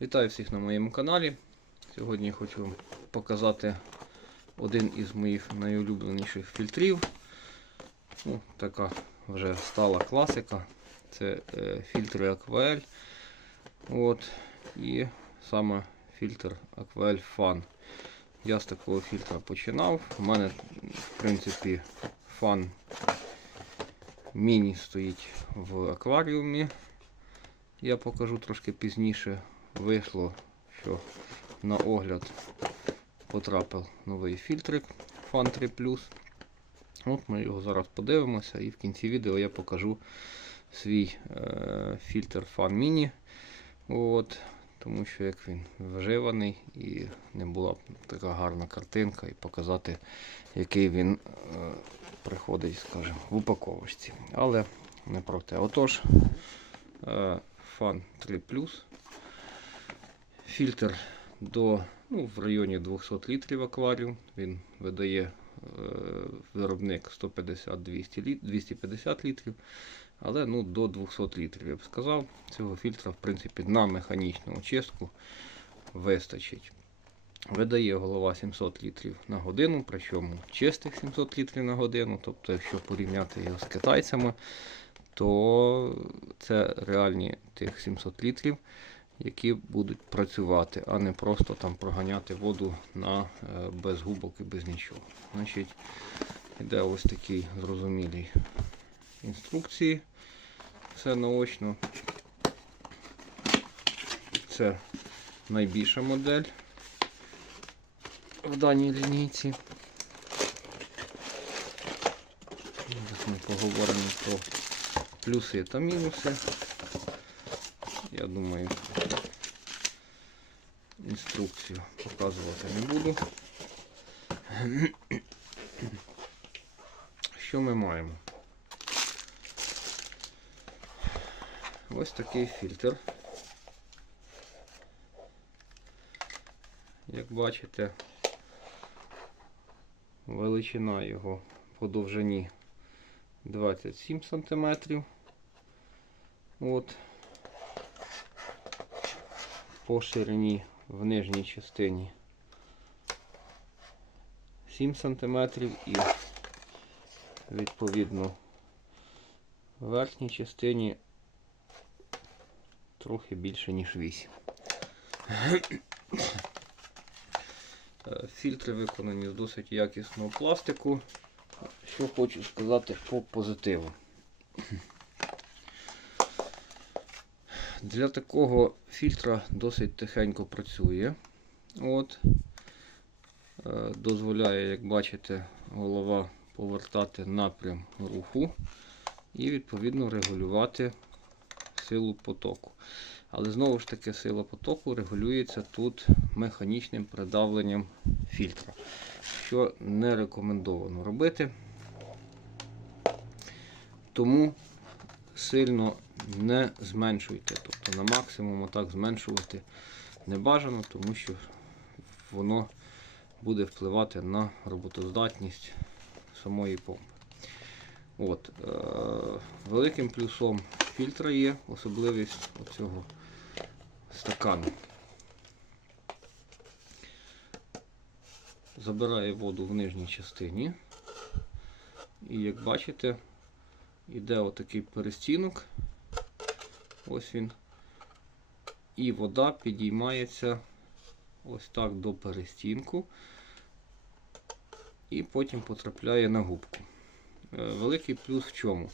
Вітаю всіх на моєму каналі. Сьогодні хочу показати один із моїх найулюбленіших фільтрів. Ну, така вже стала класика. Це е, фільтри Aquael. От. І саме фільтр Aquael Fan. Я з такого фільтра починав. У мене, в принципі, фан міні стоїть в акваріумі. Я покажу трошки пізніше. Вийшло, що на огляд потрапив новий фільтрик Fan 3 Plus. От ми його зараз подивимося і в кінці відео я покажу свій е, фільтр Fan Mini. От, тому що як він вживаний і не була така гарна картинка і показати, який він е, приходить, скажімо, в упаковочці. Але не про те. Отож, е, Fan 3 Plus. Фільтр до ну, в районі 200 літрів акваріум. Він видає е, виробник 150-200 літ, 250 літрів, але ну, до 200 літрів, я б сказав. Цього фільтра, в принципі, на механічну очистку вистачить. Видає голова 700 літрів на годину, причому чистих 700 літрів на годину. Тобто, якщо порівняти його з китайцями, то це реальні тих 700 літрів, які будуть працювати, а не просто там проганяти воду на, е, без губок і без нічого. Значить, йде ось такий зрозумілий інструкції. Все наочно. Це найбільша модель в даній лінійці. Зараз ми поговоримо про плюси та мінуси. Я думаю, інструкцію показувати не буду. Що ми маємо? Ось такий фільтр. Як бачите, величина його по довжині 27 см. От. По ширині в нижній частині 7 см і відповідно в верхній частині трохи більше, ніж 8. Е, Фільтри виконані з досить якісного пластику. Що хочу сказати по позитиву. Для такого фільтра досить тихенько працює. От. Е, Дозволяє, як бачите, голова повертати напрям руху і відповідно регулювати силу потоку. Але знову ж таки сила потоку регулюється тут механічним придавленням фільтра, що не рекомендовано робити. Тому сильно не зменшуйте. Тобто на максимум так зменшувати не бажано, тому що воно буде впливати на роботоздатність самої помпи. От, е, великим плюсом фільтра є особливість оцього стакану. Забирає воду в нижній частині. І як бачите, іде отакий перестінок. Ось він. І вода підіймається ось так до перестінку. І потім потрапляє на губку. Е, Великий плюс в чому?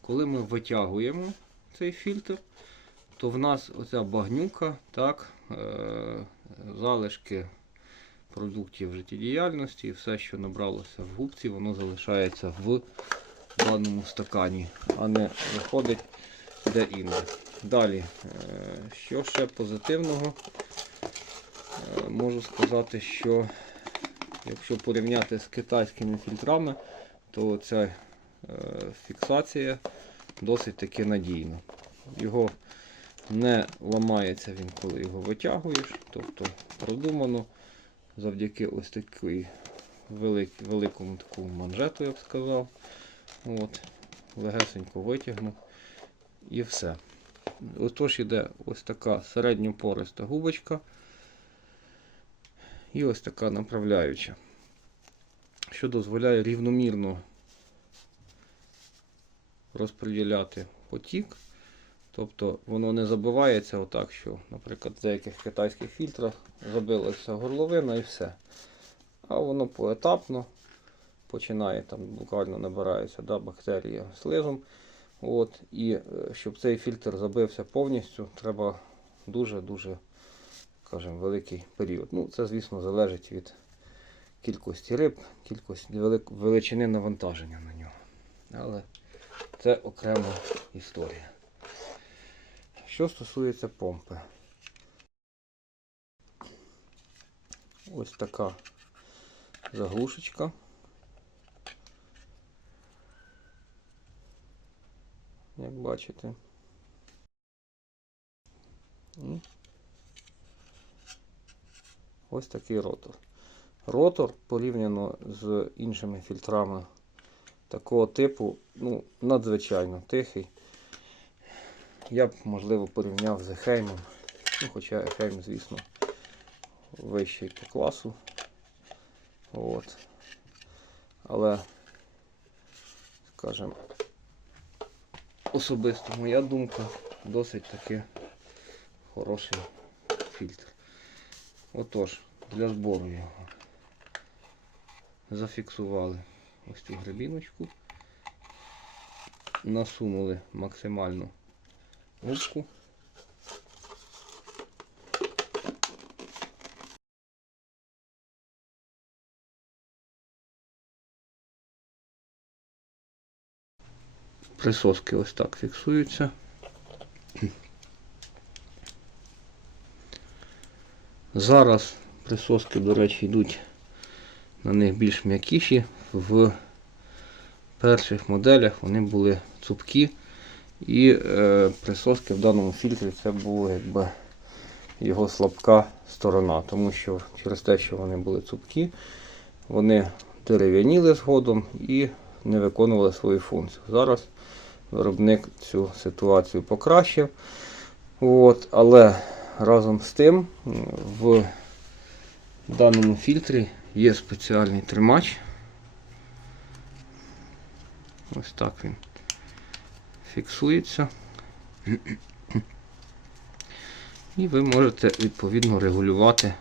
Коли ми витягуємо цей фільтр, то в нас оця багнюка, так, е, залишки продуктів життєдіяльності і все, що набралося в губці, воно залишається в даному стакані, а не виходить де-інде. Далі, е, що ще позитивного, Е, можу сказати, що якщо порівняти з китайськими фільтрами, то ця е, фіксація досить таки надійна. Його не ламається він, коли його витягуєш, тобто продумано завдяки ось такій велик, великому такому манжету, я б сказав. От, легесенько витягнув і все. Отож іде ось така середньопориста губочка і ось така направляюча, що дозволяє рівномірно розподіляти потік. Тобто воно не забивається отак, що, наприклад, в деяких китайських фільтрах забилася горловина і все. А воно поетапно починає там буквально набирається да, бактерія слизом. От, і е, щоб цей фільтр забився повністю, треба дуже-дуже скажімо, великий період. Ну, це, звісно, залежить від кількості риб, кількості величини навантаження на нього. Але це окрема історія. Що стосується помпи. Ось така заглушечка. Як бачите. Ось такий ротор. Ротор порівняно з іншими фільтрами такого типу, ну, надзвичайно тихий. Я б, можливо, порівняв з Ехеймом. Ну, хоча Ехейм, звісно, вищий по класу. От. Але, скажімо, особисто моя думка, досить таки хороший фільтр. Отож, для збору його зафіксували ось цю грибіночку, насунули максимальну губку. Присоски ось так фіксуються. Зараз присоски, до речі, йдуть на них більш м'якіші. В перших моделях вони були цупкі. І е, присоски в даному фільтрі це було якби його слабка сторона, тому що через те, що вони були цупкі, вони дерев'яніли згодом і не виконували свою функцію. Зараз виробник цю ситуацію покращив. От, але разом з тим в даному фільтрі є спеціальний тримач. Ось так він фіксується. І ви можете відповідно регулювати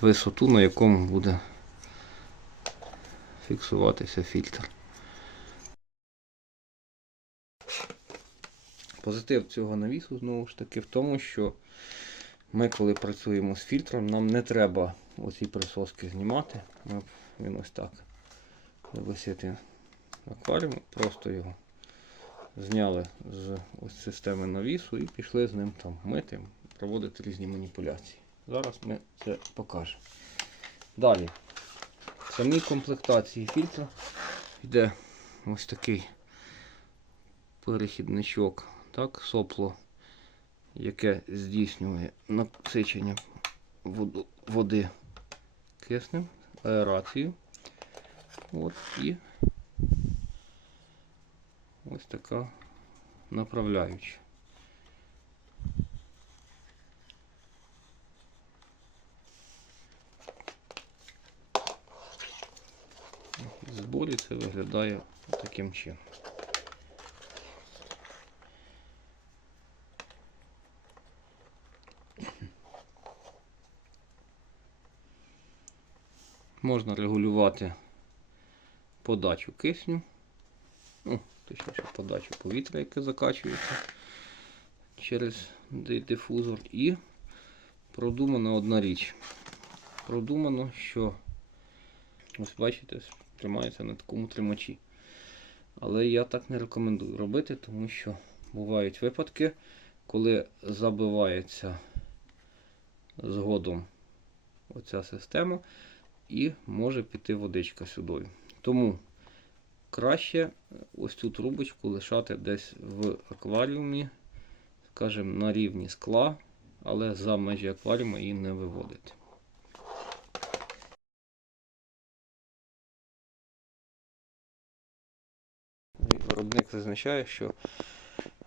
висоту, на якому буде фіксуватися фільтр. Позитив цього навісу знову ж таки в тому, що ми, коли працюємо з фільтром, нам не треба оці присоски знімати. Він ось так висити в акваріумі, просто його зняли з ось системи навісу і пішли з ним там мити, проводити різні маніпуляції. Зараз ми це покажемо. Далі. Самій комплектації фільтра йде ось такий перехідничок, так, сопло, яке здійснює насичення води киснем, аерацію. От і ось така направляюча. В це виглядає таким чином. Можна регулювати подачу кисню, ну, точніше подачу повітря, яке закачується через дифузор. І продумана одна річ. Продумано, що ось бачите, тримається на такому тримачі. Але я так не рекомендую робити, тому що бувають випадки, коли забивається згодом оця система і може піти водичка сюди. Тому краще ось цю трубочку лишати десь в акваріумі, скажімо, на рівні скла, але за межі акваріуму її не виводити. Виробник зазначає, що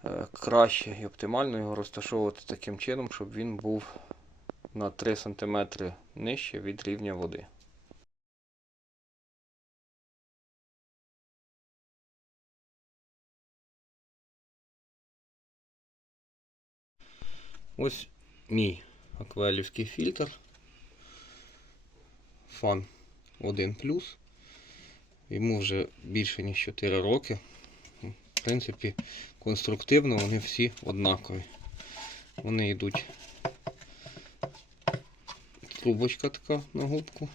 е, краще і оптимально його розташовувати таким чином, щоб він був на 3 см нижче від рівня води. Ось мій аквелівський фільтр. Фан 1 Йому вже більше ніж 4 роки. Принципі, конструктивно вони всі однакові. Вони йдуть трубочка така на губку,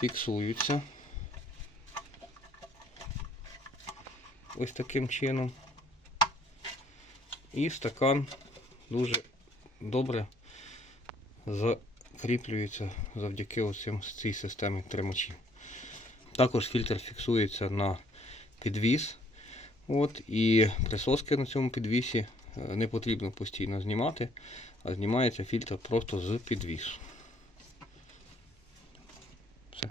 фіксуються. Ось таким чином. І стакан дуже добре закріплюється завдяки оцим цій системі тримачів. Також фільтр фіксується на підвіс. От, і присоски на цьому підвісі е, не потрібно постійно знімати, а знімається фільтр просто з підвісу. Все.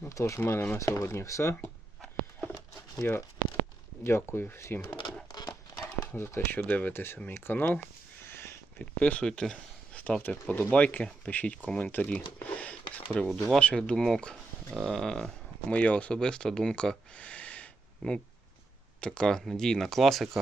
Ну, тож, в мене на сьогодні все. Я дякую всім за те, що дивитеся мій канал. Підписуйте, ставте вподобайки, пишіть коментарі з приводу ваших думок. Е, моя особиста думка, ну, така надійна класика,